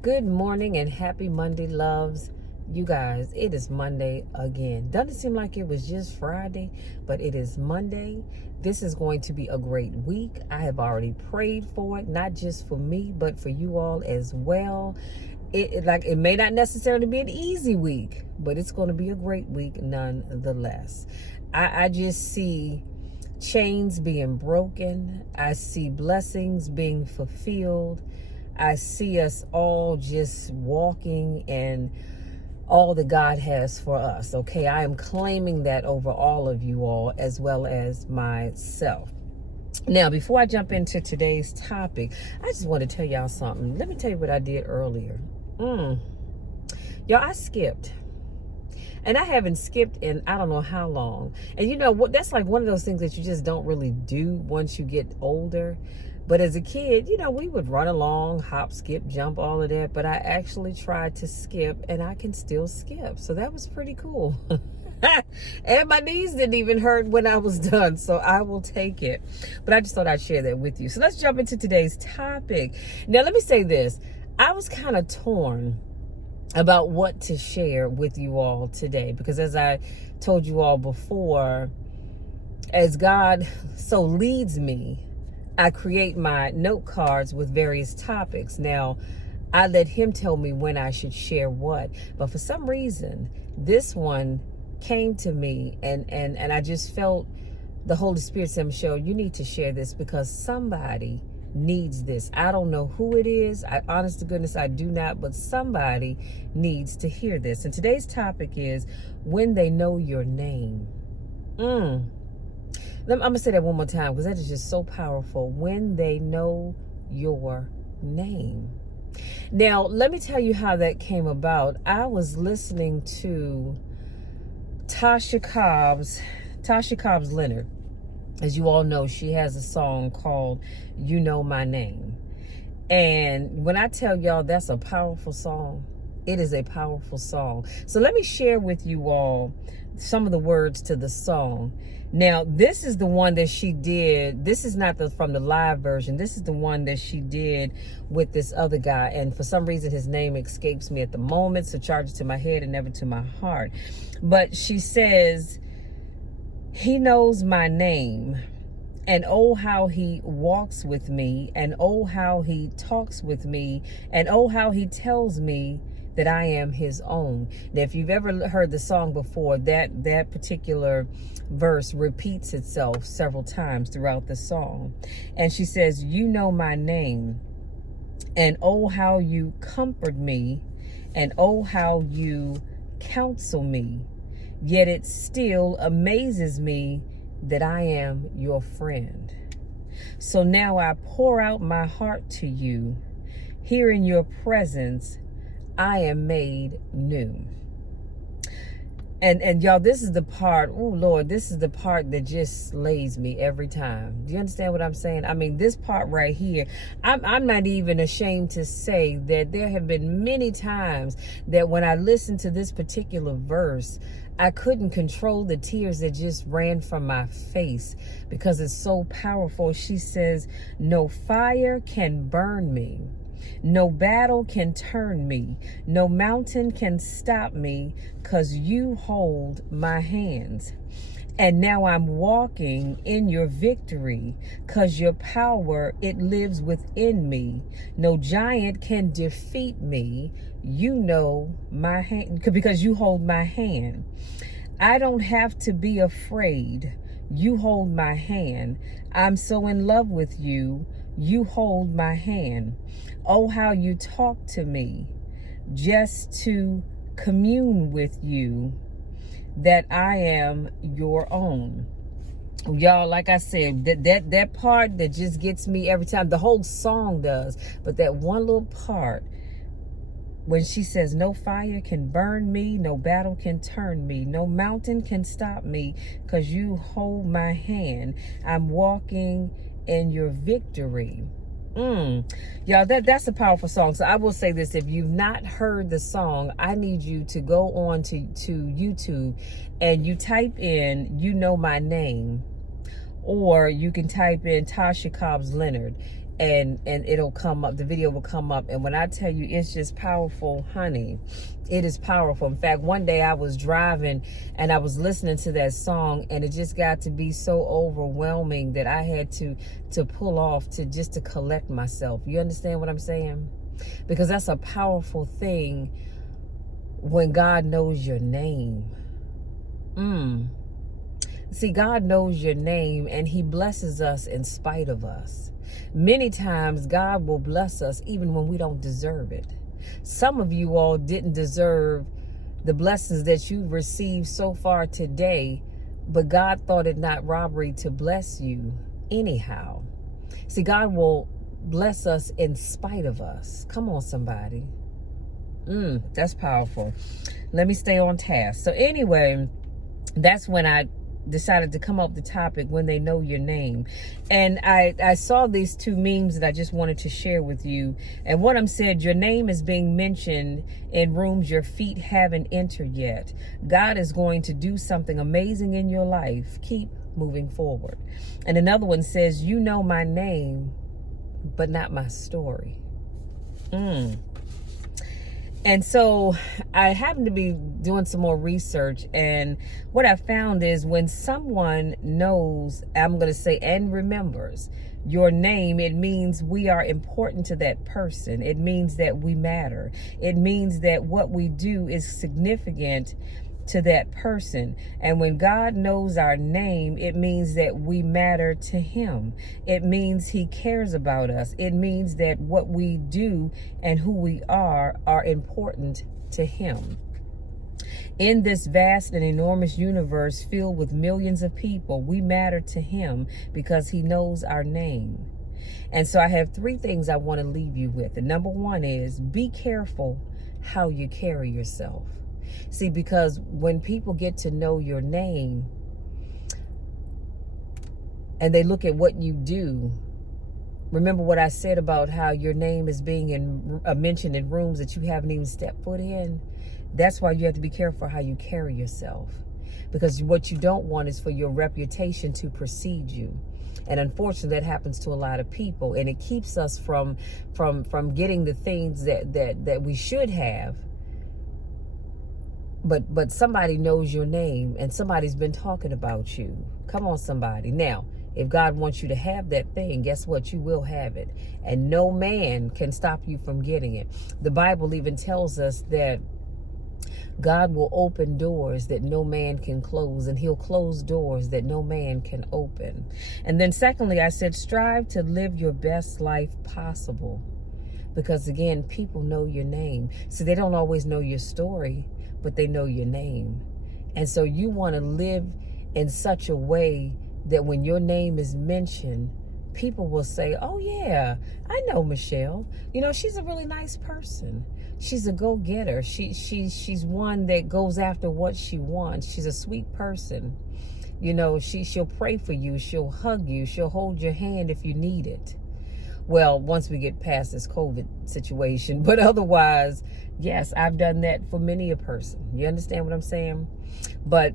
Good morning and happy Monday, loves. You guys, it is Monday again. Doesn't seem like it was just Friday, but it is Monday. This is going to be a great week. I have already prayed for it, not just for me, but for you all as well. It may not necessarily be an easy week, but it's going to be a great week nonetheless. I just see chains being broken. I see blessings being fulfilled. I see us all just walking in all that God has for us. Okay, I am claiming that over all of you all as well as myself. Now, before I jump into today's topic, I just want to tell y'all something. Let me tell you what I did earlier. Y'all, I skipped. And I haven't skipped in I don't know how long. And you know what? That's like one of those things that you just don't really do once you get older. But as a kid, we would run along, hop, skip, jump, all of that. But I actually tried to skip, and I can still skip. So that was pretty cool. And my knees didn't even hurt when I was done. So I will take it. But I just thought I'd share that with you. So let's jump into today's topic. Now, let me say this. I was kind of torn about what to share with you all today. Because as I told you all before, as God so leads me, I create my note cards with various topics. Now, I let him tell me when I should share what. But for some reason, this one came to me and I just felt the Holy Spirit said, Michelle, you need to share this because somebody needs this. I don't know who it is. Honest to goodness, I do not, but somebody needs to hear this. And today's topic is when they know your name. I'm going to say that one more time because that is just so powerful. When they know your name. Now, let me tell you how that came about. I was listening to Tasha Cobbs Leonard. As you all know, she has a song called You Know My Name. And when I tell y'all that's a powerful song, it is a powerful song. So let me share with you all some of the words to the song. Now, this is the one that she did. This is not from the live version. This is the one that she did with this other guy. And for some reason, his name escapes me at the moment. So charge it to my head and never to my heart. But she says, he knows my name. And oh, how he walks with me. And oh, how he talks with me. And oh, how he tells me that I am his own. Now, if you've ever heard the song before, that particular verse repeats itself several times throughout the song. And she says, you know my name. And oh, how you comfort me. And oh, how you counsel me. Yet it still amazes me that I am your friend. So now I pour out my heart to you. Here in your presence, I am made new. And y'all, this is the part, oh Lord, this is the part that just slays me every time. Do you understand what I'm saying? I mean, this part right here, I'm not even ashamed to say that there have been many times that when I listened to this particular verse, I couldn't control the tears that just ran from my face because it's so powerful. She says, no fire can burn me. No battle can turn me. No mountain can stop me because you hold my hands. And now I'm walking in your victory because your power, it lives within me. No giant can defeat me. You know my hand because you hold my hand. I don't have to be afraid. You hold my hand. I'm so in love with you. You hold my hand. Oh, how you talk to me just to commune with you that I am your own. Y'all, like I said, that part that just gets me every time. The whole song does, but that one little part when she says, no fire can burn me, no battle can turn me, no mountain can stop me because you hold my hand. I'm walking in your victory. Y'all, that's a powerful song. So I will say this, if you've not heard the song, I need you to go on to YouTube and you type in You Know My Name, or you can type in Tasha Cobbs Leonard, and it'll come up, the video will come up, and when I tell you it's just powerful, honey, it is powerful. In fact, one day I was driving and I was listening to that song, and it just got to be so overwhelming that I had to pull off to collect myself. You understand what I'm saying? Because that's a powerful thing when God knows your name. See, God knows your name, and he blesses us in spite of us. Many times God will bless us even when we don't deserve it. Some of you all didn't deserve the blessings that you've received so far today, but God thought it not robbery to bless you anyhow. See, God will bless us in spite of us. Come on, somebody. That's powerful. Let me stay on task. So anyway, that's when I decided to come up with the topic, when they know your name. And I saw these two memes that I just wanted to share with you. And one of them said, your name is being mentioned in rooms your feet haven't entered yet. God is going to do something amazing in your life. Keep moving forward. And another one says, you know my name, but not my story. And so I happened to be doing some more research, and what I found is when someone knows, I'm going to say, and remembers your name, it means we are important to that person. It means that we matter. It means that what we do is significant to that person. And when God knows our name, it means that we matter to him. It means he cares about us. It means that what we do and who we are important to him. In this vast and enormous universe filled with millions of people, we matter to him because he knows our name. And so I have three things I want to leave you with. And number one is, be careful how you carry yourself. See, because when people get to know your name and they look at what you do, remember what I said about how your name is being mentioned in rooms that you haven't even stepped foot in? That's why you have to be careful how you carry yourself. Because what you don't want is for your reputation to precede you. And unfortunately, that happens to a lot of people. And it keeps us from getting the things that we should have. But somebody knows your name and somebody's been talking about you. Come on, somebody. Now, if God wants you to have that thing, guess what? You will have it. And no man can stop you from getting it. The Bible even tells us that God will open doors that no man can close, and he'll close doors that no man can open. And then secondly, I said, strive to live your best life possible. Because again, people know your name. So they don't always know your story, but they know your name. And so you want to live in such a way that when your name is mentioned, people will say, oh yeah, I know Michelle. You know, she's a really nice person. She's a go-getter. She's one that goes after what she wants. She's a sweet person. You know, she'll pray for you. She'll hug you. She'll hold your hand if you need it. Well, once we get past this COVID situation, but otherwise, yes, I've done that for many a person. You understand what I'm saying? But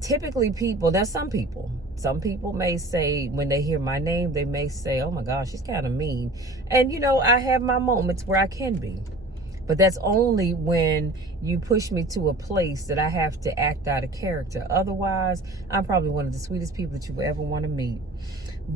typically there's some people may say, when they hear my name, they may say, oh my gosh, she's kind of mean. And you know, I have my moments where I can be. But that's only when you push me to a place that I have to act out of character. Otherwise, I'm probably one of the sweetest people that you will ever want to meet.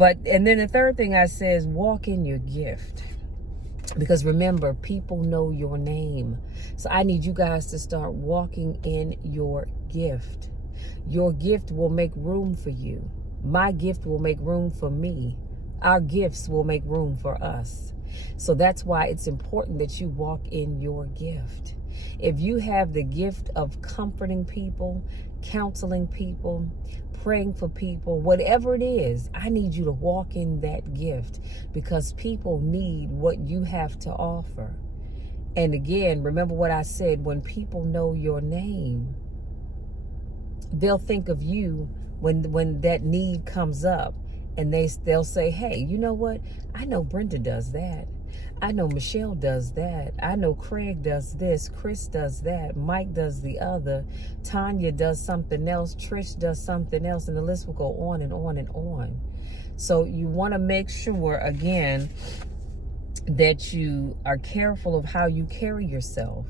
And then the third thing I say is walk in your gift. Because remember, people know your name. So I need you guys to start walking in your gift. Your gift will make room for you. My gift will make room for me. Our gifts will make room for us. So that's why it's important that you walk in your gift. If you have the gift of comforting people, counseling people, praying for people, whatever it is, I need you to walk in that gift, because people need what you have to offer. And again, remember what I said, when people know your name, they'll think of you when that need comes up, and they'll say, hey, you know what? I know Brenda does that. I know Michelle does that. I know Craig does this. Chris does that. Mike does the other. Tanya does something else. Trish does something else. And the list will go on and on and on. So you want to make sure, again, that you are careful of how you carry yourself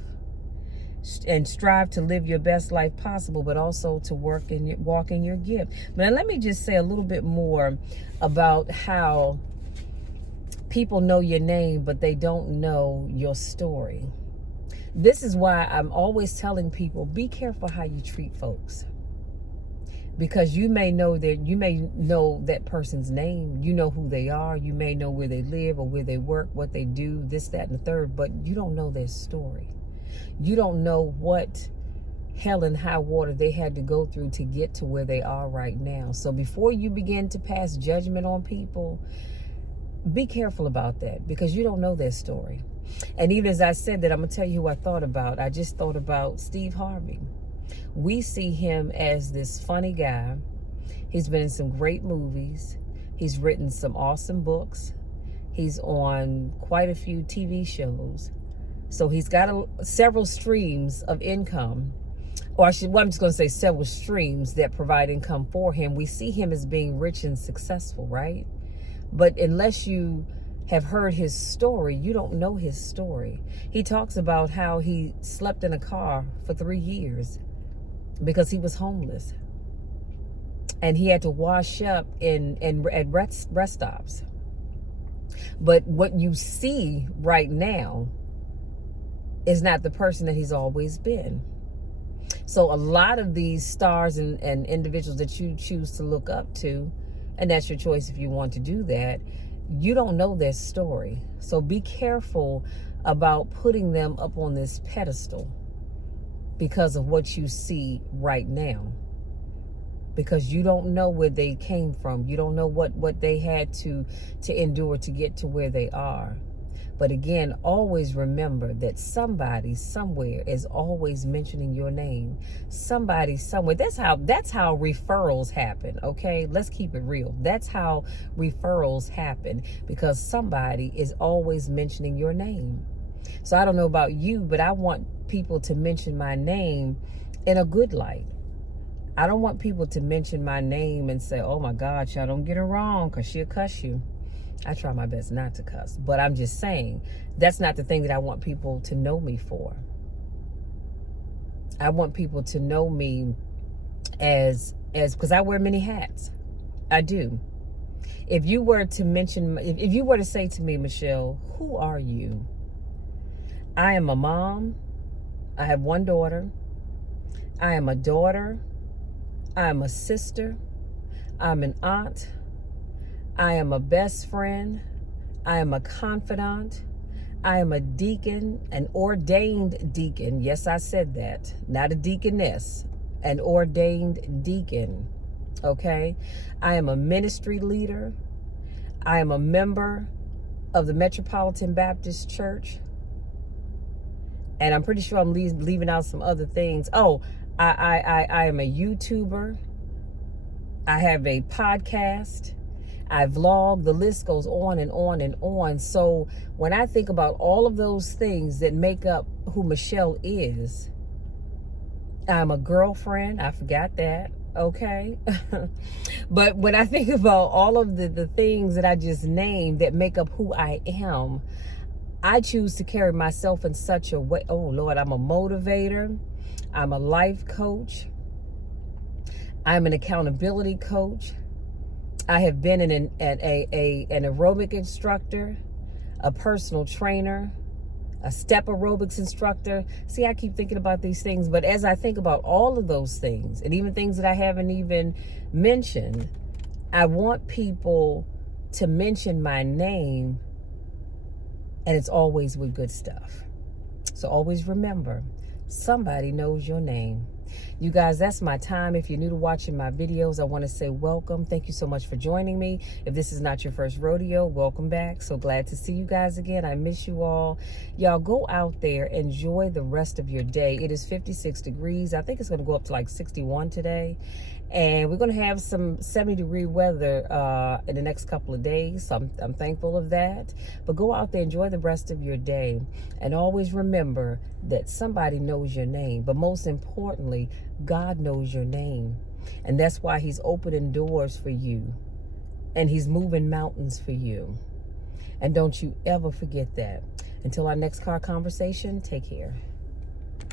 and strive to live your best life possible, but also to walk in your gift. Now, let me just say a little bit more about how people know your name, but they don't know your story. This is why I'm always telling people, be careful how you treat folks. Because you may know that person's name, you know who they are, you may know where they live or where they work, what they do, this, that, and the third, but you don't know their story. You don't know what hell and high water they had to go through to get to where they are right now. So before you begin to pass judgment on people, be careful about that, because you don't know their story. And even as I said that, I'm going to tell you who I thought about. I just thought about Steve Harvey. We see him as this funny guy. He's been in some great movies. He's written some awesome books. He's on quite a few TV shows. So he's got several streams of income. I'm just going to say several streams that provide income for him. We see him as being rich and successful, right? But unless you have heard his story, you don't know his story. He talks about how he slept in a car for 3 years because he was homeless, and he had to wash up at rest stops. But what you see right now is not the person that he's always been. So a lot of these stars and individuals that you choose to look up to, and that's your choice if you want to do that, you don't know their story. So be careful about putting them up on this pedestal because of what you see right now. Because you don't know where they came from. You don't know what they had to endure to get to where they are. But again, always remember that somebody somewhere is always mentioning your name. Somebody somewhere. That's how referrals happen, okay? Let's keep it real. That's how referrals happen, because somebody is always mentioning your name. So I don't know about you, but I want people to mention my name in a good light. I don't want people to mention my name and say, oh my God, y'all, don't get her wrong, because she'll cuss you. I try my best not to cuss, but I'm just saying that's not the thing that I want people to know me for. I want people to know me as because I wear many hats. I do. If you were to say to me, Michelle, who are you? I am a mom. I have one daughter. I am a daughter. I am a sister. I'm an aunt. I am a best friend. I am a confidant. I am a deacon, an ordained deacon. Yes, I said that. Not a deaconess, an ordained deacon. Okay? I am a ministry leader. I am a member of the Metropolitan Baptist Church. And I'm pretty sure I'm leaving out some other things. Oh, I am a YouTuber. I have a podcast. I vlog. The list goes on and on and on. So when I think about all of those things that make up who Michelle is, I'm a girlfriend. I forgot that. Okay. But when I think about all of the things that I just named that make up who I am, I choose to carry myself in such a way. Oh Lord, I'm a motivator. I'm a life coach. I'm an accountability coach. I have been an aerobic instructor, a personal trainer, a step aerobics instructor. See, I keep thinking about these things, but as I think about all of those things, and even things that I haven't even mentioned, I want people to mention my name, and it's always with good stuff. So always remember, somebody knows your name. You guys, that's my time. If you're new to watching my videos, I want to say welcome. Thank you so much for joining me. If this is not your first rodeo, welcome back. So glad to see you guys again. I miss you all. Y'all go out there, enjoy the rest of your day. It is 56 degrees. I think it's going to go up to like 61 today. And we're going to have some 70-degree weather in the next couple of days. So I'm thankful of that. But go out there, enjoy the rest of your day. And always remember that somebody knows your name. But most importantly, God knows your name. And that's why he's opening doors for you and he's moving mountains for you. And don't you ever forget that. Until our next car conversation, take care.